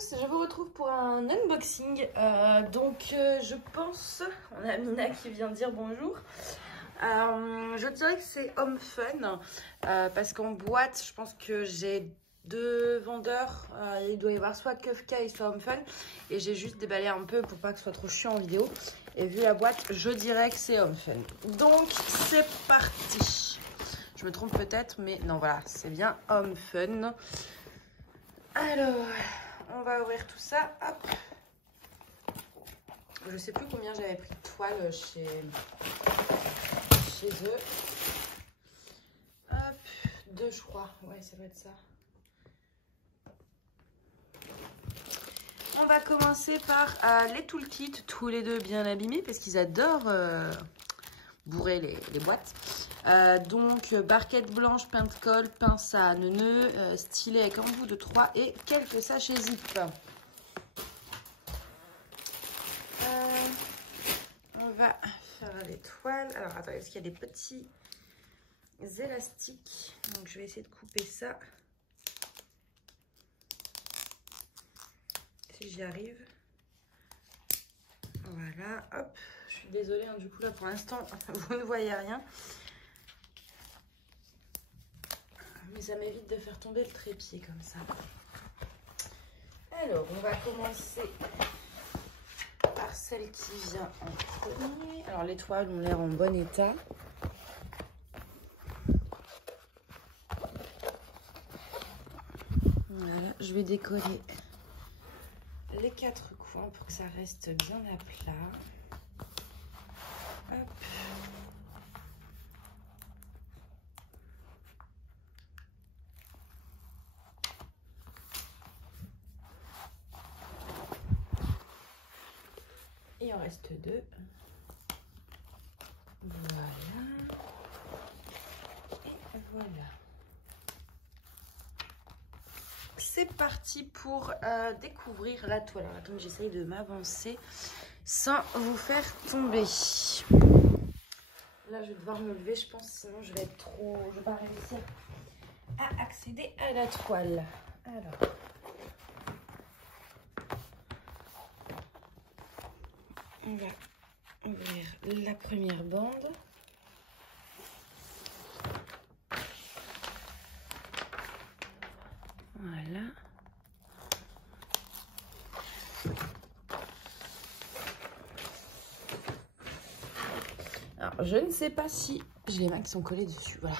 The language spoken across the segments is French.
tous, je vous retrouve pour un unboxing. Je pense, on a Mina qui vient dire bonjour. Je dirais que c'est Home Fun parce qu'en boîte, je pense que j'ai deux vendeurs. Il doit y avoir soit Kefka et soit Home Fun. Et j'ai juste déballé un peu pour pas que ce soit trop chiant en vidéo. Et vu la boîte, je dirais que c'est Home Fun. Donc c'est parti. Je me trompe peut-être, mais non, voilà, c'est bien Home Fun. Alors, on va ouvrir tout ça. Hop. Je sais plus combien j'avais pris de toile chez eux. Hop, 2 je crois. Ouais, ça doit être ça. On va commencer par les toolkits, tous les deux bien abîmés, parce qu'ils adorent bourrer les boîtes. Barquette blanche, pain de colle, pince à neuneux, stylet avec embout de 3 et quelques sachets zip. On va faire les toiles. Alors, attendez, est-ce qu'il y a des petits élastiques? Donc, je vais essayer de couper ça. Si j'y arrive. Voilà, hop. Je suis désolée, hein, du coup, là, pour l'instant, vous ne voyez rien. Mais ça m'évite de faire tomber le trépied comme ça. Alors, on va commencer par celle qui vient en premier. Alors, les toiles ont l'air en bon état. Voilà, je vais décoller les 4 coins pour que ça reste bien à plat. Hop. Il en reste 2. Voilà. Et voilà. C'est parti pour découvrir la toile. Alors, attends, j'essaye de m'avancer sans vous faire tomber. Là, je vais devoir me lever, je pense, sinon je vais être trop... Je vais pas réussir à accéder à la toile. Alors... On va ouvrir la première bande. Voilà. Alors, je ne sais pas si... J'ai les mains qui sont collées dessus, voilà.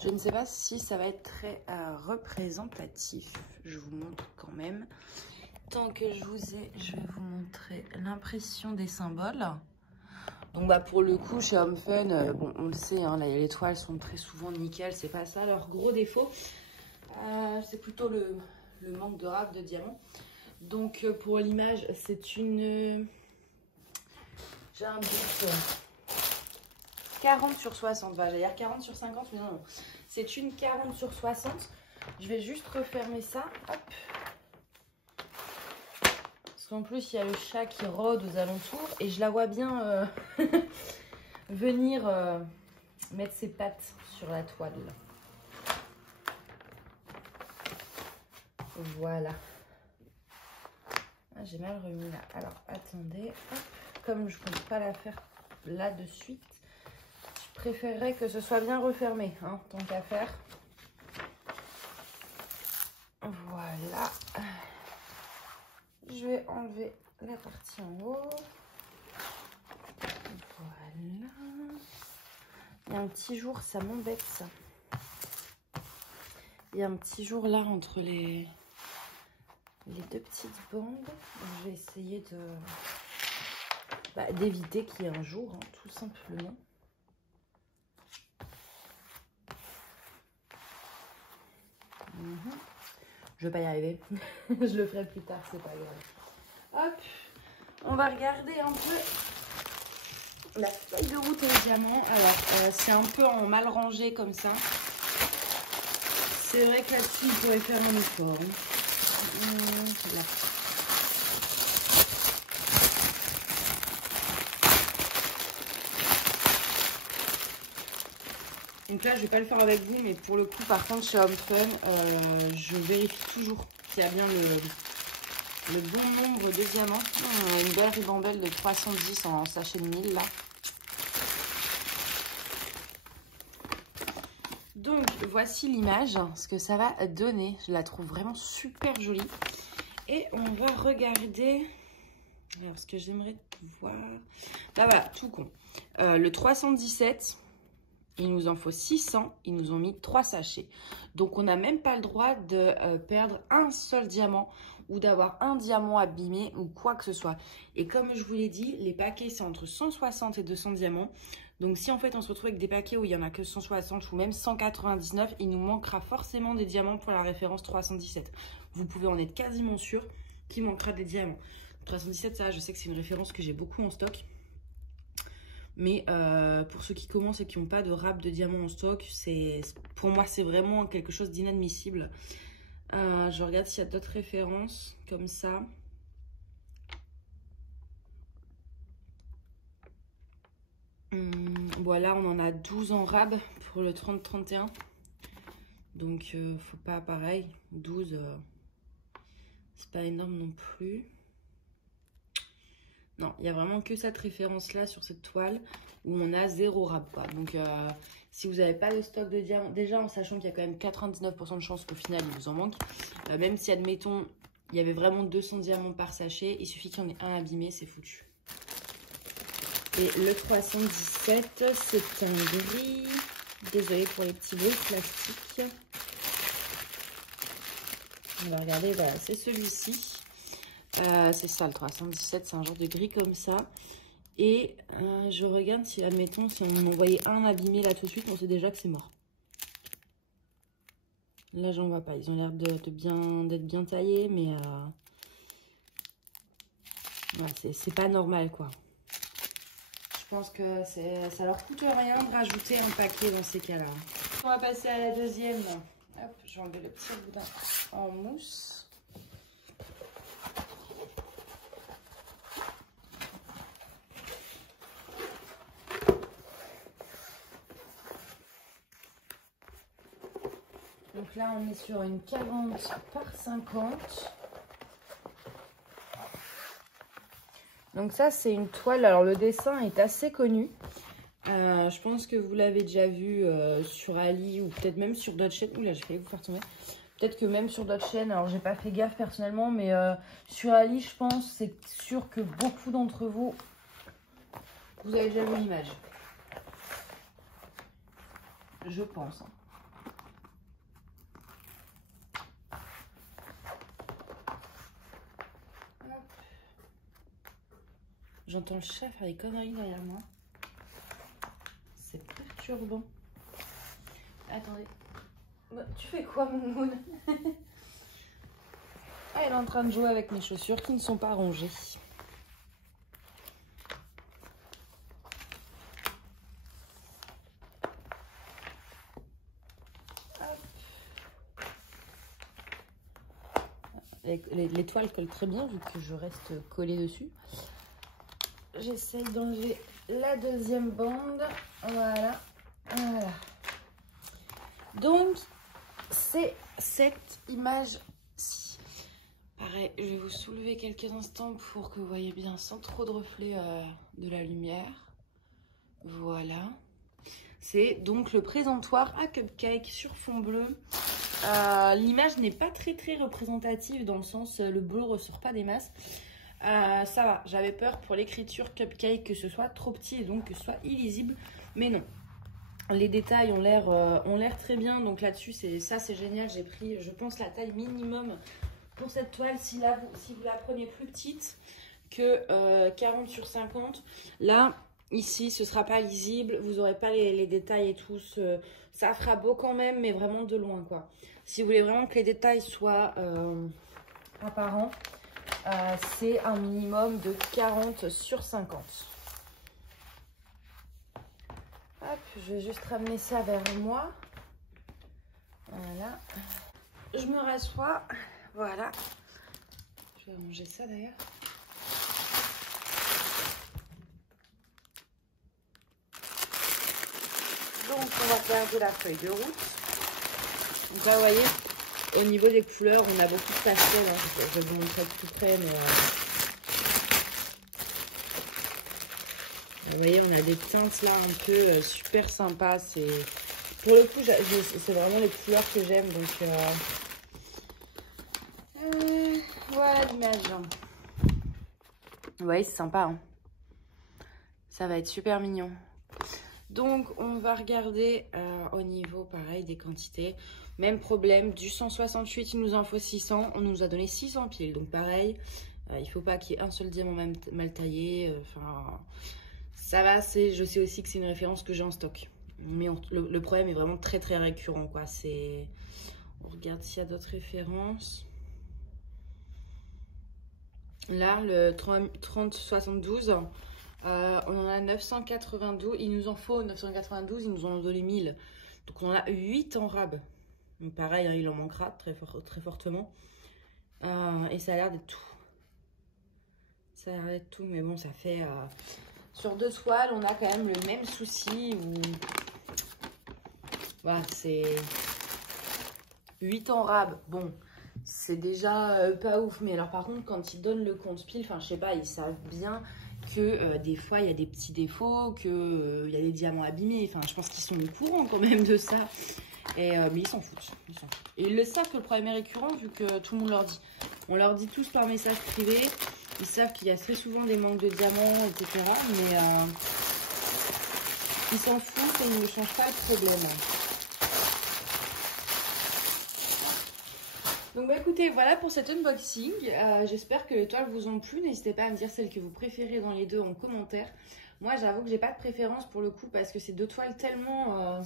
Je ne sais pas si ça va être très représentatif. Je vous montre quand même. Tant que je vous ai, je vais vous montrer l'impression des symboles. Donc bah pour le coup chez Home Fun, bon on le sait, hein, les toiles sont très souvent nickel, c'est pas ça leur gros défaut. C'est plutôt le manque de rafle de diamants. Donc pour l'image c'est une... J'ai un but 40 sur 60, j'allais dire 40 sur 50, mais non, non. C'est une 40 sur 60. Je vais juste refermer ça, hop. En plus, il y a le chat qui rôde aux alentours et je la vois bien venir mettre ses pattes sur la toile. Voilà. Ah, j'ai mal remis là. Alors, attendez. Hop. Comme je ne compte pas la faire là de suite, je préférerais que ce soit bien refermé, hein, tant qu'à faire. Voilà. Je vais enlever la partie en haut. Voilà. Il y a un petit jour, ça m'embête ça. Il y a un petit jour là entre les 2 petites bandes. Donc, je vais essayer d'éviter qu'il y ait un jour, hein, tout simplement. Je vais pas y arriver. Je le ferai plus tard, c'est pas grave. Hop, on va regarder un peu la feuille de route et le diamant. Alors, c'est un peu en mal rangé comme ça. C'est vrai que là-dessus, il pourrait faire un effort. Là. Donc là, je vais pas le faire avec vous, mais pour le coup, par contre, chez Home Fun, je vérifie toujours qu'il y a bien le bon nombre de diamants. On a une belle ribambelle de 310 en sachet de 1000 là. Donc voici l'image, ce que ça va donner. Je la trouve vraiment super jolie. Et on va regarder... Alors, ce que j'aimerais voir... Là voilà, tout con. Le 317, il nous en faut 600. Ils nous ont mis 3 sachets. Donc on n'a même pas le droit de perdre un seul diamant ou d'avoir un diamant abîmé ou quoi que ce soit. Et comme je vous l'ai dit, les paquets c'est entre 160 et 200 diamants. Donc si en fait on se retrouve avec des paquets où il n'y en a que 160 ou même 199, il nous manquera forcément des diamants pour la référence 317. Vous pouvez en être quasiment sûr qu'il manquera des diamants. 317, ça je sais que c'est une référence que j'ai beaucoup en stock. Mais pour ceux qui commencent et qui n'ont pas de rab de diamants en stock, pour moi c'est vraiment quelque chose d'inadmissible. Je regarde s'il y a d'autres références comme ça. Voilà, on en a 12 en rab pour le 30-31. Donc, faut pas pareil. 12, c'est pas énorme non plus. Non, il n'y a vraiment que cette référence-là sur cette toile où on a 0 rab, quoi. Donc, si vous n'avez pas de stock de diamants, déjà en sachant qu'il y a quand même 99% de chances qu'au final, il vous en manque. Même si, admettons, il y avait vraiment 200 diamants par sachet, il suffit qu'il y en ait un abîmé, c'est foutu. Et le 317, c'est un gris. Désolée pour les petits bruits plastiques. On va regarder, voilà, c'est celui-ci. C'est ça, le 317, c'est un genre de gris comme ça. Et je regarde si, admettons, si on envoyait un abîmé là tout de suite, on sait déjà que c'est mort. Là, j'en vois pas. Ils ont l'air d'être bien taillés, mais ouais, c'est pas normal, quoi. Je pense que ça leur coûte rien de rajouter un paquet dans ces cas-là. On va passer à la deuxième. Hop, je vais enlever le petit boudin en mousse. Donc là, on est sur une 40 par 50. Donc ça, c'est une toile. Alors, le dessin est assez connu. Je pense que vous l'avez déjà vu sur Ali ou peut-être même sur d'autres chaînes. Ouh là, j'ai failli vous faire tomber. Peut-être que même sur d'autres chaînes. Alors, j'ai pas fait gaffe personnellement, mais sur Ali, je pense, c'est sûr que beaucoup d'entre vous, vous avez déjà vu l'image. Je pense. J'entends le chat faire des conneries derrière moi. C'est perturbant. Attendez. Tu fais quoi, Moon? Ah, elle est en train de jouer avec mes chaussures qui ne sont pas rangées. Les toiles collent très bien vu que je reste collée dessus. J'essaye d'enlever la deuxième bande. Voilà. Voilà. Donc, c'est cette image-ci. Pareil, je vais vous soulever quelques instants pour que vous voyez bien sans trop de reflets de la lumière. Voilà. C'est donc le présentoir à cupcake sur fond bleu. L'image n'est pas très représentative dans le sens le bleu ressort pas des masses. Ça va, j'avais peur pour l'écriture cupcake que ce soit trop petit et donc que ce soit illisible, mais non. Les détails ont l'air très bien, donc là-dessus c'est génial. J'ai pris, je pense, la taille minimum pour cette toile. Si vous la prenez plus petite que 40 sur 50, là, ici, ce sera pas lisible, vous n'aurez pas les détails et tout. Ça fera beau quand même, mais vraiment de loin, quoi. Si vous voulez vraiment que les détails soient apparents, c'est un minimum de 40 sur 50. Hop, je vais juste ramener ça vers moi. Voilà. Je me rassois. Voilà. Je vais ranger ça d'ailleurs. Donc, on va garder la feuille de route. Donc là, vous voyez, Au niveau des couleurs, on a beaucoup de pastels. Hein. Je vais vous montrer de tout près, mais vous voyez, on a des teintes là un peu super sympas. Pour le coup, c'est vraiment les couleurs que j'aime. Donc, voilà l'image. Vous voyez, c'est sympa. Hein. Ça va être super mignon. Donc, on va regarder au niveau, pareil, des quantités. Même problème, du 168, il nous en faut 600. On nous a donné 600 piles. Donc, pareil, il ne faut pas qu'il y ait un seul diamant mal taillé. Enfin, ça va, je sais aussi que c'est une référence que j'ai en stock. Mais le problème est vraiment très, très récurrent, quoi. On regarde s'il y a d'autres références. Là, le 3072... on en a 992, il nous en faut 992, ils nous en ont donné 1000. Donc on en a 8 en rab. Donc pareil, hein, il en manquera très fortement. Et ça a l'air d'être tout. Ça a l'air d'être tout, mais bon, ça fait... sur 2 toiles, on a quand même le même souci. Voilà, c'est 8 en rab. Bon, c'est déjà pas ouf. Mais alors par contre, quand ils donnent le compte pile, enfin je sais pas, ils savent bien... que des fois il y a des petits défauts, qu'il y a des diamants abîmés. Enfin, je pense qu'ils sont au courant quand même de ça. Mais ils s'en foutent. Et ils le savent que le problème est récurrent vu que tout le monde leur dit. On leur dit tous par message privé. Ils savent qu'il y a très souvent des manques de diamants, etc. Mais ils s'en foutent et ils ne changent pas le problème. Donc bah écoutez, voilà pour cet unboxing. J'espère que les toiles vous ont plu. N'hésitez pas à me dire celles que vous préférez dans les deux en commentaire. Moi j'avoue que j'ai pas de préférence pour le coup parce que c'est deux toiles tellement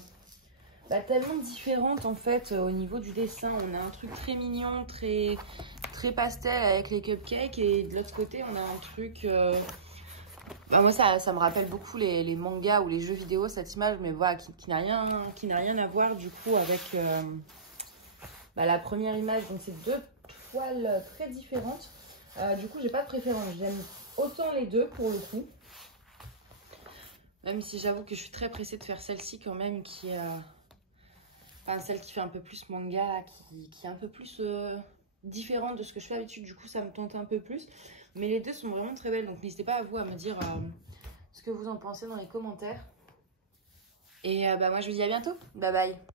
différentes en fait au niveau du dessin. On a un truc très mignon, très pastel avec les cupcakes et de l'autre côté on a un truc... moi ça me rappelle beaucoup les mangas ou les jeux vidéo cette image, mais voilà, qui n'a rien à voir du coup avec... la première image, donc c'est deux toiles très différentes. Du coup, j'ai pas de préférence. J'aime autant les deux pour le coup. Même si j'avoue que je suis très pressée de faire celle-ci quand même, celle qui fait un peu plus manga, qui est un peu plus différente de ce que je fais d'habitude. Du coup, ça me tente un peu plus. Mais les deux sont vraiment très belles. Donc, n'hésitez pas à vous à me dire ce que vous en pensez dans les commentaires. Et moi, je vous dis à bientôt. Bye bye.